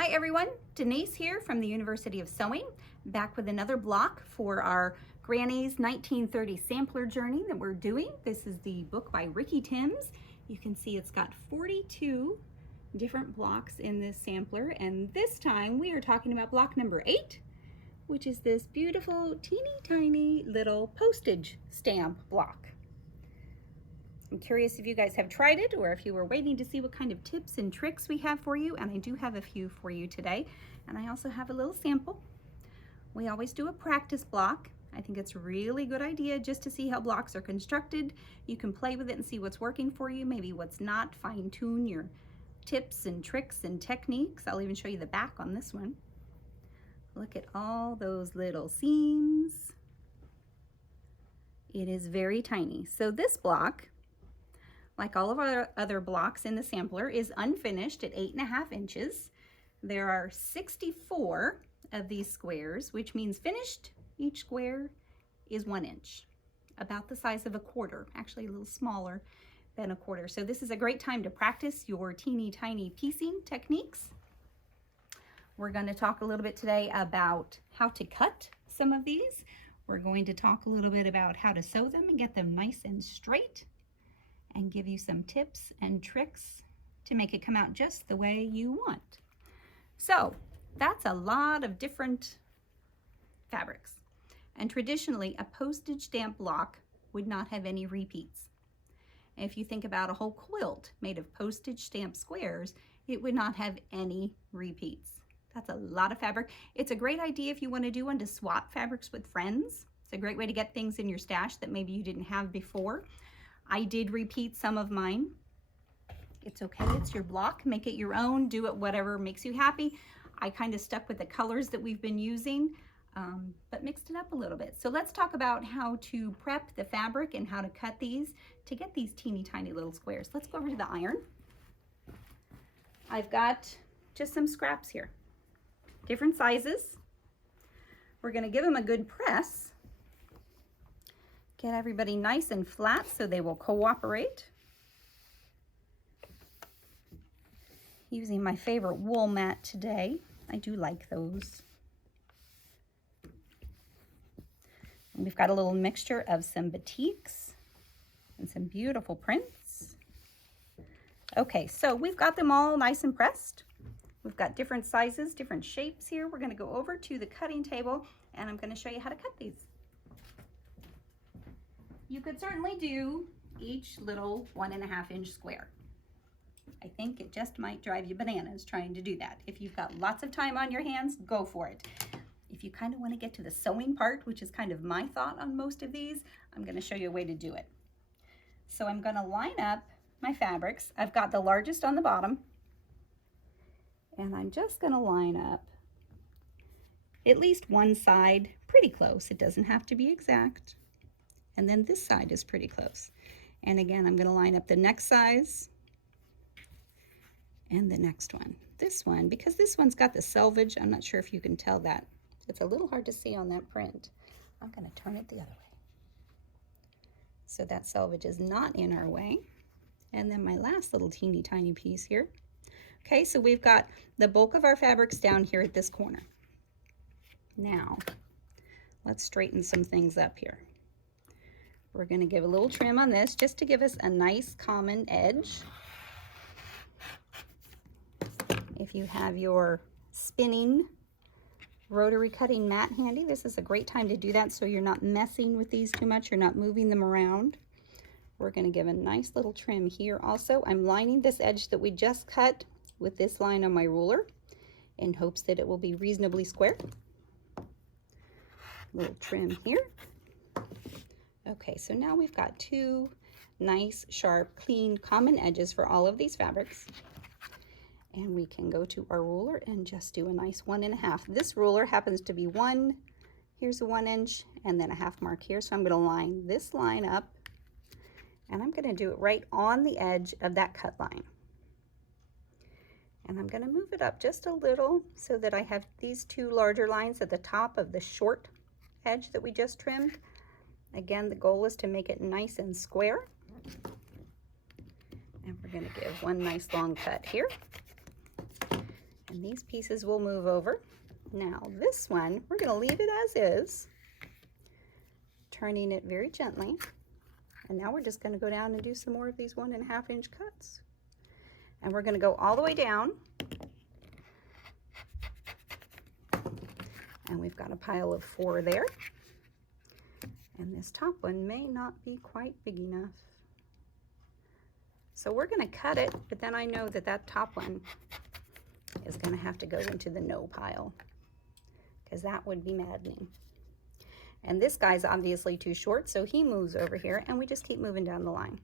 Hi everyone, Denise here from the University of Sewing, back with another block for our Granny's 1930 Sampler Journey that we're doing. This is the book by Ricky Timms. You can see it's got 42 different blocks in this sampler, and this time we are talking about block number 8, which is this beautiful teeny tiny little postage stamp block. I'm curious if you guys have tried it or if you were waiting to see what kind of tips and tricks we have for you, and I do have a few for you today. And I also have a little sample. We always do a practice block. I think it's a really good idea just to see how blocks are constructed. You can play with it and see what's working for you, maybe what's not, fine-tune your tips and tricks and techniques. I'll even show you the back on this one. Look at all those little seams. It is very tiny. So this block, like all of our other blocks in the sampler, is unfinished at 8.5 inches. There are 64 of these squares, which means finished, each square is 1 inch, about the size of a quarter, actually a little smaller than a quarter. So this is a great time to practice your teeny tiny piecing techniques. We're going to talk a little bit today about how to cut some of these. We're going to talk a little bit about how to sew them and get them nice and straight, and give you some tips and tricks to make it come out just the way you want. So that's a lot of different fabrics. And traditionally, a postage stamp block would not have any repeats. If you think about a whole quilt made of postage stamp squares, it would not have any repeats. That's a lot of fabric. It's a great idea if you want to do one to swap fabrics with friends. It's a great way to get things in your stash that maybe you didn't have before. I did repeat some of mine. It's okay, it's your block. Make it your own, do it whatever makes you happy. I kind of stuck with the colors that we've been using, but mixed it up a little bit. So let's talk about how to prep the fabric and how to cut these to get these teeny tiny little squares. Let's go over to the iron. I've got just some scraps here, different sizes. We're gonna give them a good press. Get everybody nice and flat so they will cooperate. Using my favorite wool mat today. I do like those. And we've got a little mixture of some batiks and some beautiful prints. Okay, so we've got them all nice and pressed. We've got different sizes, different shapes here. We're going to go over to the cutting table and I'm going to show you how to cut these. You could certainly do each little 1.5 inch square. I think it just might drive you bananas trying to do that. If you've got lots of time on your hands, go for it. If you kind of want to get to the sewing part, which is kind of my thought on most of these, I'm going to show you a way to do it. So I'm going to line up my fabrics. I've got the largest on the bottom, and I'm just going to line up at least one side pretty close. It doesn't have to be exact. And then this side is pretty close. And again, I'm going to line up the next size and the next one. This one, because this one's got the selvage, I'm not sure if you can tell that. It's a little hard to see on that print. I'm going to turn it the other way, so that selvage is not in our way. And then my last little teeny tiny piece here. Okay, so we've got the bulk of our fabrics down here at this corner. Now, let's straighten some things up here. We're going to give a little trim on this just to give us a nice common edge. If you have your spinning rotary cutting mat handy, this is a great time to do that so you're not messing with these too much, you're not moving them around. We're going to give a nice little trim here also. I'm lining this edge that we just cut with this line on my ruler in hopes that it will be reasonably square. Little trim here. Okay, so now we've got two nice, sharp, clean, common edges for all of these fabrics. And we can go to our ruler and just do a nice 1.5. This ruler happens to be here's a 1 inch, and then a half mark here. So I'm going to line this line up, and I'm going to do it right on the edge of that cut line. And I'm going to move it up just a little so that I have these two larger lines at the top of the short edge that we just trimmed. Again, the goal is to make it nice and square. And we're going to give one nice long cut here. And these pieces will move over. Now this one, we're going to leave it as is, turning it very gently. And now we're just going to go down and do some more of these 1.5 inch cuts. And we're going to go all the way down. And we've got a pile of 4 there. And this top one may not be quite big enough. So we're going to cut it, but then I know that that top one is going to have to go into the no pile, because that would be maddening. And this guy's obviously too short, so he moves over here, and we just keep moving down the line.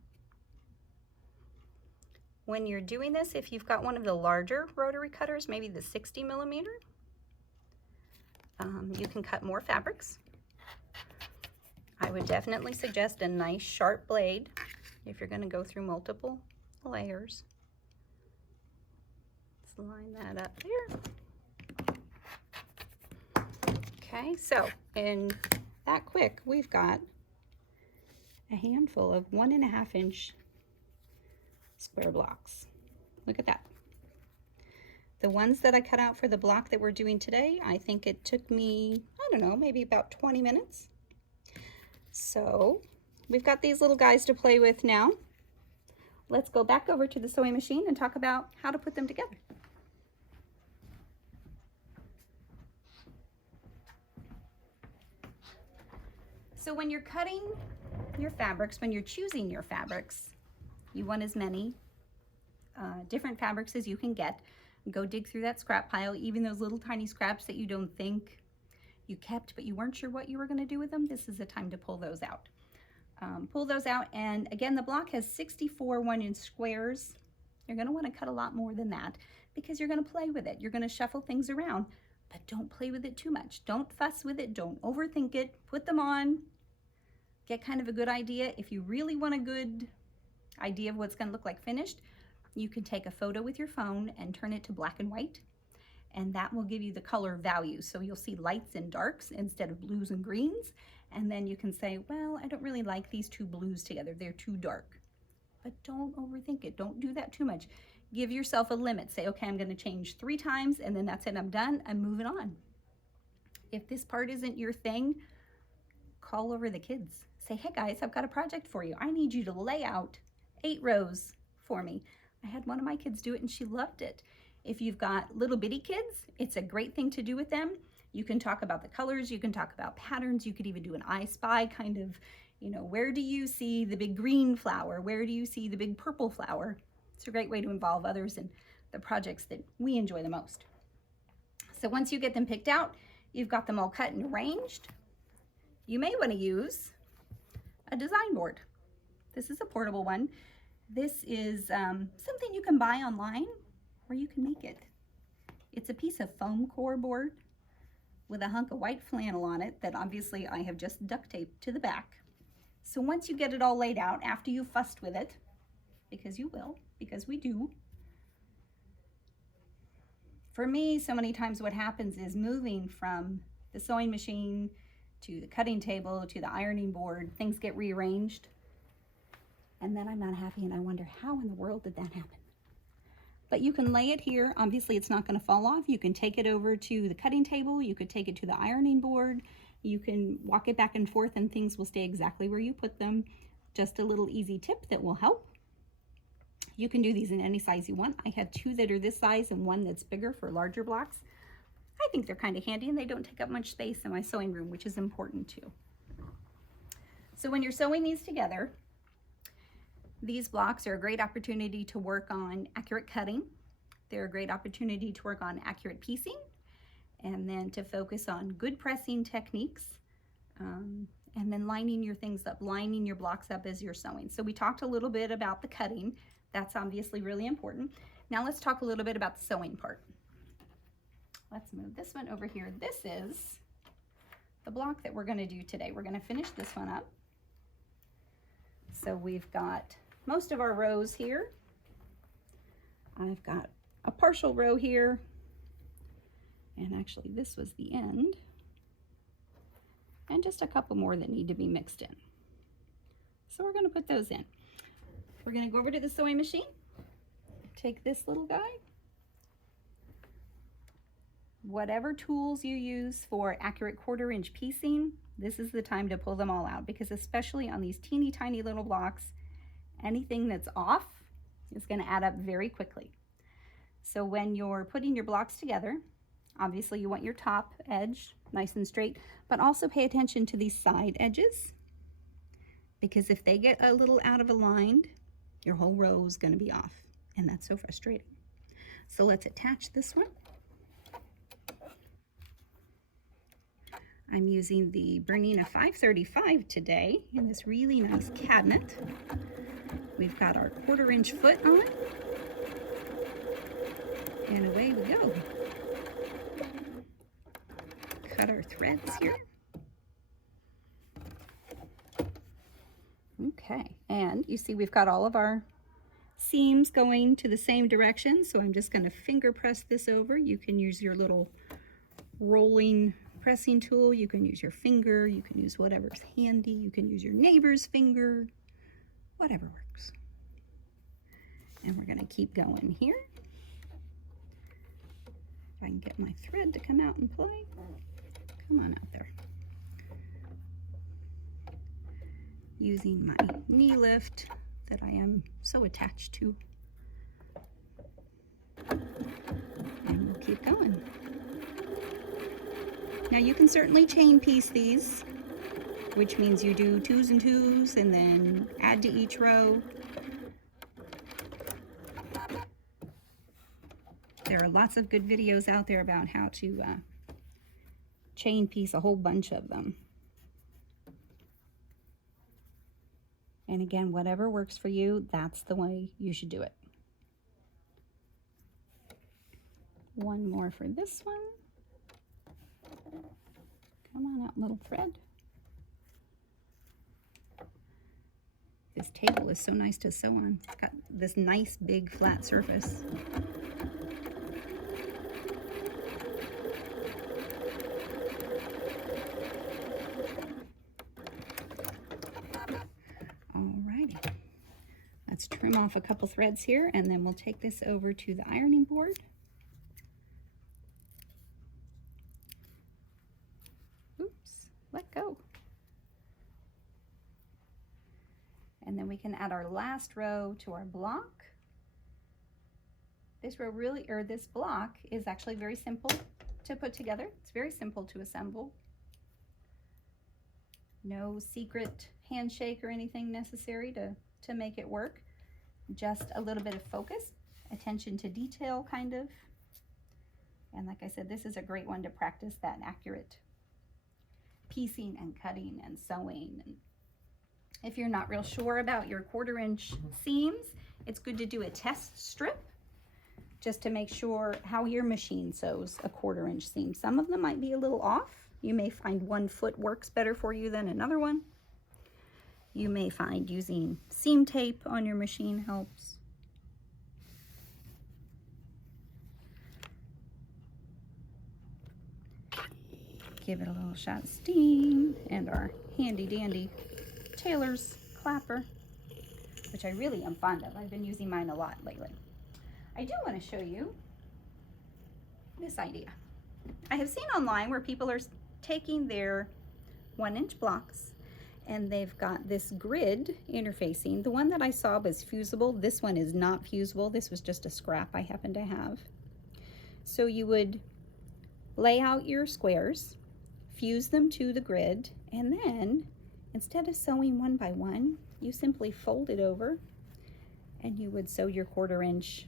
When you're doing this, if you've got one of the larger rotary cutters, maybe the 60 millimeter, you can cut more fabrics. I would definitely suggest a nice sharp blade if you're going to go through multiple layers. Let's line that up there. Okay, so in that quick, we've got a handful of 1.5 inch square blocks. Look at that. The ones that I cut out for the block that we're doing today, I think it took me, I don't know, maybe about 20 minutes. So we've got these little guys to play with now. Let's go back over to the sewing machine and talk about how to put them together. So when you're cutting your fabrics, when you're choosing your fabrics, you want as many different fabrics as you can get. Go dig through that scrap pile, even those little tiny scraps that you don't think you kept, but you weren't sure what you were going to do with them. This is the time to pull those out. Pull those out, and again, the block has 64 1-inch squares. You're going to want to cut a lot more than that because you're going to play with it. You're going to shuffle things around, but don't play with it too much. Don't fuss with it. Don't overthink it. Put them on. Get kind of a good idea. If you really want a good idea of what's going to look like finished, you can take a photo with your phone and turn it to black and white, and that will give you the color value. So you'll see lights and darks instead of blues and greens, and then you can say, well, I don't really like these 2 blues together. They're too dark. But don't overthink it. Don't do that too much. Give yourself a limit. Say, okay, I'm going to change 3 times, and then that's it. I'm done. I'm moving on. If this part isn't your thing, call over the kids. Say, hey guys, I've got a project for you. I need you to lay out 8 rows for me. I had one of my kids do it and she loved it. If you've got little bitty kids, it's a great thing to do with them. You can talk about the colors, you can talk about patterns, you could even do an I Spy kind of, you know, where do you see the big green flower? Where do you see the big purple flower? It's a great way to involve others in the projects that we enjoy the most. So once you get them picked out, you've got them all cut and arranged. You may want to use a design board. This is a portable one. This is something you can buy online, or you can make it. It's a piece of foam core board with a hunk of white flannel on it that obviously I have just duct taped to the back. So once you get it all laid out, after you've fussed with it, because you will, because we do. For me, so many times what happens is moving from the sewing machine to the cutting table to the ironing board, things get rearranged. And then I'm not happy and I wonder, how in the world did that happen? But you can lay it here. Obviously, it's not going to fall off. You can take it over to the cutting table. You could take it to the ironing board. You can walk it back and forth and things will stay exactly where you put them. Just a little easy tip that will help. You can do these in any size you want. I have 2 that are this size and 1 that's bigger for larger blocks. I think they're kind of handy and they don't take up much space in my sewing room, which is important too. So when you're sewing these together, these blocks are a great opportunity to work on accurate cutting. They're a great opportunity to work on accurate piecing, and then to focus on good pressing techniques, and then lining your things up, lining your blocks up as you're sewing. So we talked a little bit about the cutting. That's obviously really important. Now let's talk a little bit about the sewing part. Let's move this one over here. This is the block that we're going to do today. We're going to finish this one up. So we've got most of our rows here. I've got a partial row here, and actually this was the end, and just a couple more that need to be mixed in. So we're going to put those in. We're going to go over to the sewing machine, take this little guy, Whatever tools you use for accurate 1/4 inch piecing, this is the time to pull them all out, because especially on these teeny tiny little blocks, anything that's off is going to add up very quickly. So when you're putting your blocks together, obviously you want your top edge nice and straight, but also pay attention to these side edges, because if they get a little out of aligned, your whole row is going to be off, and that's so frustrating. So let's attach this one. I'm using the Bernina 535 today in this really nice cabinet. We've got our 1/4 inch foot on, and away we go. Cut our threads here. Okay, and you see we've got all of our seams going to the same direction, so I'm just going to finger press this over. You can use your little rolling pressing tool, you can use your finger, you can use whatever's handy, you can use your neighbor's finger, whatever works. And we're going to keep going here. If I can get my thread to come out and play. Come on out there. Using my knee lift that I am so attached to. And we'll keep going. Now you can certainly chain piece these, which means you do 2s and 2s and then add to each row. There are lots of good videos out there about how to chain piece a whole bunch of them. And again, whatever works for you, that's the way you should do it. One more for this one. Come on out, little thread. This table is so nice to sew on. It's got this nice big flat surface. Alrighty. Let's trim off a couple threads here, and then we'll take this over to the ironing board. Let go. And then we can add our last row to our block. This row really, or this block is actually very simple to put together. It's very simple to assemble. No secret handshake or anything necessary to make it work. Just a little bit of focus, attention to detail kind of. And like I said, this is a great one to practice that accurate piecing and cutting and sewing. And if you're not real sure about your 1/4 inch seams, it's good to do a test strip just to make sure how your machine sews a 1/4 inch seam. Some of them might be a little off. You may find one foot works better for you than another one. You may find using seam tape on your machine helps. Give it a little shot of steam, and our handy dandy tailor's clapper, which I really am fond of. I've been using mine a lot lately. I do want to show you this idea. I have seen online where people are taking their 1 inch blocks and they've got this grid interfacing. The one that I saw was fusible. This one is not fusible. This was just a scrap I happen to have. So you would lay out your squares, fuse them to the grid, and then instead of sewing one by one, you simply fold it over and you would sew your 1/4 inch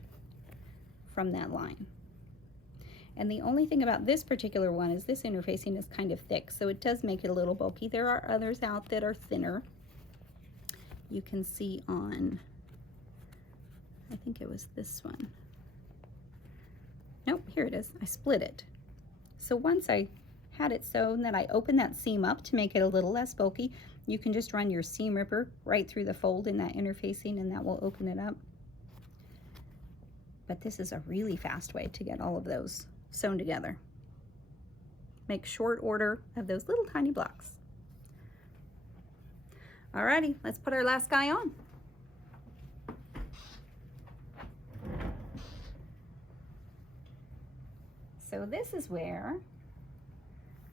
from that line. And the only thing about this particular one is this interfacing is kind of thick, so it does make it a little bulky. There are others out that are thinner. You can see on, I think it was this one. Nope, here it is. I split it. So once I had it sewn, then I opened that seam up to make it a little less bulky. You can just run your seam ripper right through the fold in that interfacing and that will open it up. But this is a really fast way to get all of those sewn together. Make short order of those little tiny blocks. Alrighty, let's put our last guy on. So this is where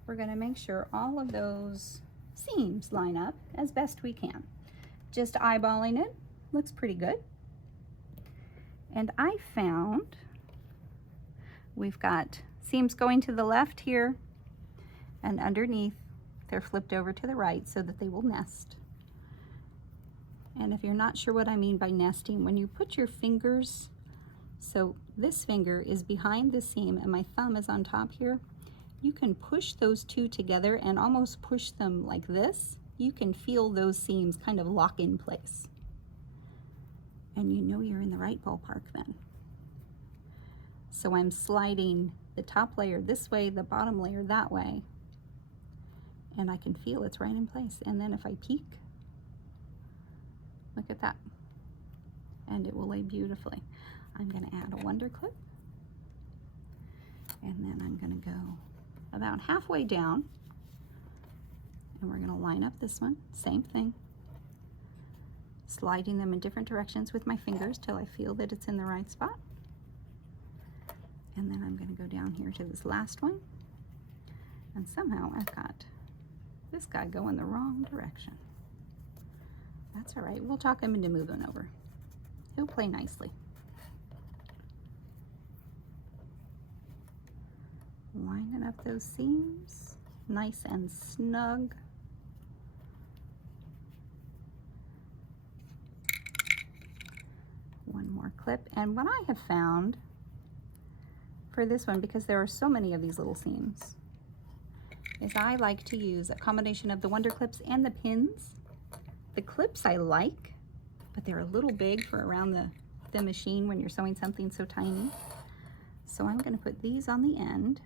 we're going to make sure all of those seams line up as best we can. Just eyeballing it looks pretty good. And I found we've got seams going to the left here, and underneath they're flipped over to the right so that they will nest. And if you're not sure what I mean by nesting, when you put your fingers, so this finger is behind the seam and my thumb is on top here, you can push those two together and almost push them like this. You can feel those seams kind of lock in place. And you know you're in the right ballpark then. So I'm sliding the top layer this way, the bottom layer that way, and I can feel it's right in place. And then if I peek, look at that, and it will lay beautifully. I'm going to add a wonder clip, and then I'm going to go about halfway down, and we're going to line up this one, same thing, sliding them in different directions with my fingers till I feel that it's in the right spot. And then I'm going to go down here to this last one, and somehow I've got this guy going the wrong direction. That's all right, we'll talk him into moving over. He'll play nicely. Lining up those seams, nice and snug. One more clip, and what I have found for this one, because there are so many of these little seams, is I like to use a combination of the wonder clips and the pins. The clips I like, but they're a little big for around the machine when you're sewing something so tiny. So I'm going to put these on the end.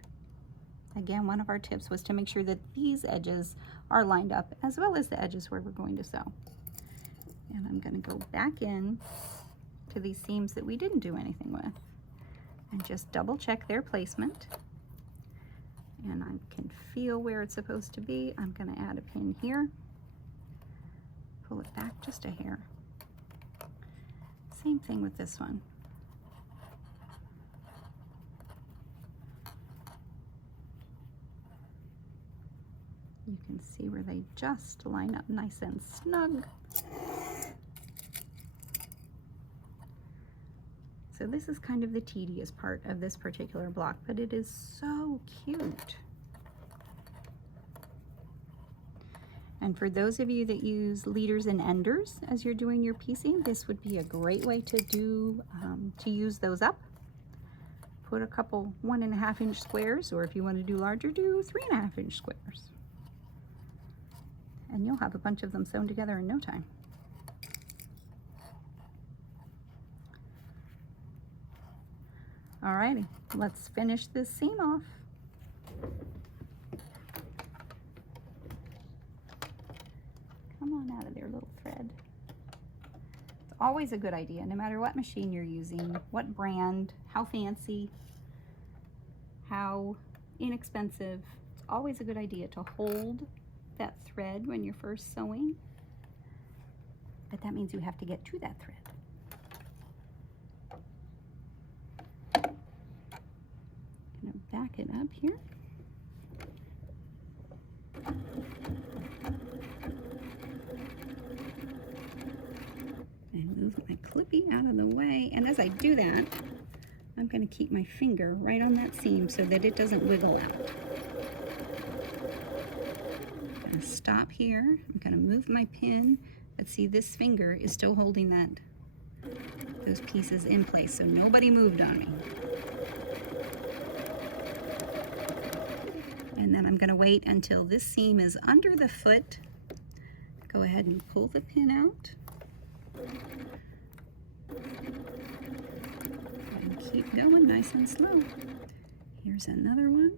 Again, one of our tips was to make sure that these edges are lined up as well as the edges where we're going to sew. And I'm going to go back in to these seams that we didn't do anything with and just double check their placement. And I can feel where it's supposed to be. I'm going to add a pin here. Pull it back just a hair. Same thing with this one. You can see where they just line up nice and snug. So this is kind of the tedious part of this particular block, but it is so cute. And for those of you that use leaders and enders as you're doing your piecing, this would be a great way to do to use those up. Put a couple 1.5 inch squares, or if you want to do larger, do 3.5 inch squares. And you'll have a bunch of them sewn together in no time. Alrighty, let's finish this seam off. Come on out of there, little thread. It's always a good idea, no matter what machine you're using, what brand, how fancy, how inexpensive, it's always a good idea to hold that thread when you're first sewing. But that means you have to get to that thread. I'm gonna back it up here. And move my clippy out of the way. And as I do that, I'm going to keep my finger right on that seam so that it doesn't wiggle out. I'm going to stop here. I'm going to move my pin. But see, this finger is still holding those pieces in place, so nobody moved on me. And then I'm going to wait until this seam is under the foot. Go ahead and pull the pin out. And keep going nice and slow. Here's another one.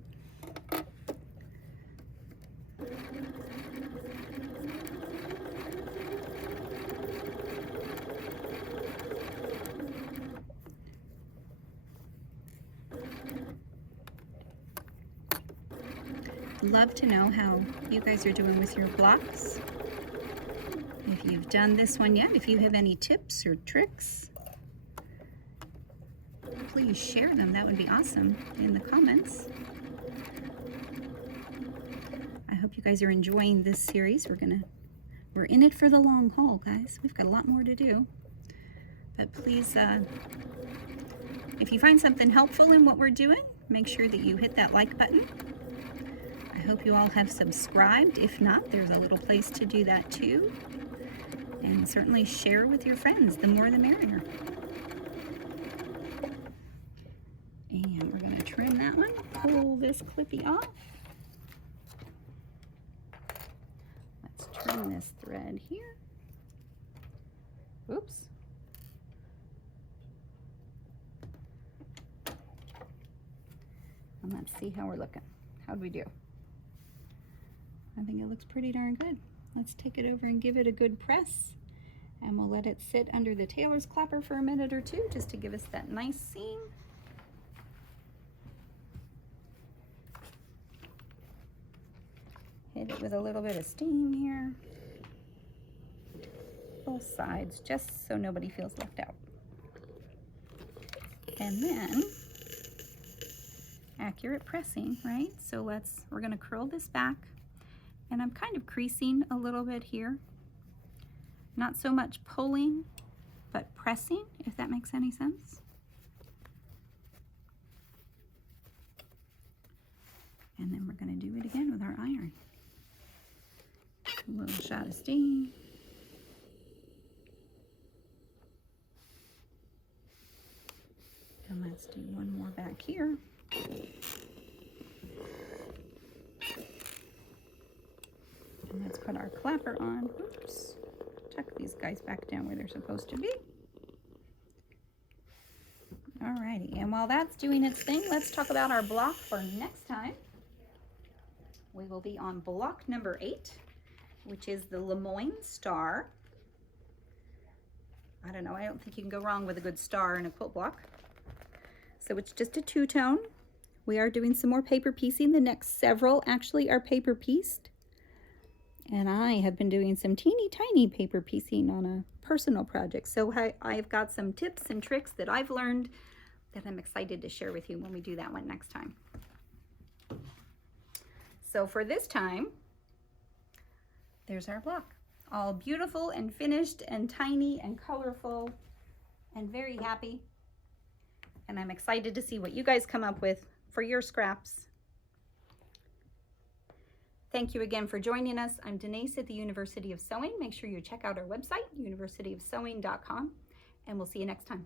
Love to know how you guys are doing with your blocks. If you've done this one yet, if you have any tips or tricks. please share them. That would be awesome in the comments. I hope you guys are enjoying this series. We're in it for the long haul, guys. We've got a lot more to do. But please, if you find something helpful in what we're doing, make sure that you hit that like button. I hope you all have subscribed. If not, there's a little place to do that too. And certainly share with your friends. The more the merrier. And we're going to trim that one. Pull this clippy off. Let's trim this thread here. Oops. And let's see how we're looking. How'd we do? I think it looks pretty darn good. Let's take it over and give it a good press. And we'll let it sit under the tailor's clapper for a minute or two just to give us that nice seam. Hit it with a little bit of steam here. Both sides, just so nobody feels left out. And then accurate pressing, right? So we're gonna curl this back, and I'm kind of creasing a little bit here. Not so much pulling, but pressing, if that makes any sense. And then we're gonna do it again with our iron. A little shot of steam. And let's do one more back here. And let's put our clapper on. Oops. Tuck these guys back down where they're supposed to be. Alrighty, and while that's doing its thing, let's talk about our block for next time. We will be on block number 8, which is the Lemoyne Star. I don't know, I don't think you can go wrong with a good star in a quilt block. So it's just a two-tone. We are doing some more paper piecing. The next several actually are paper pieced. And I have been doing some teeny tiny paper piecing on a personal project. So I've got some tips and tricks that I've learned that I'm excited to share with you when we do that one next time. So for this time, there's our block. All beautiful and finished and tiny and colorful and very happy. And I'm excited to see what you guys come up with for your scraps. Thank you again for joining us. I'm Denise at the University of Sewing. Make sure you check out our website, universityofsewing.com, and we'll see you next time.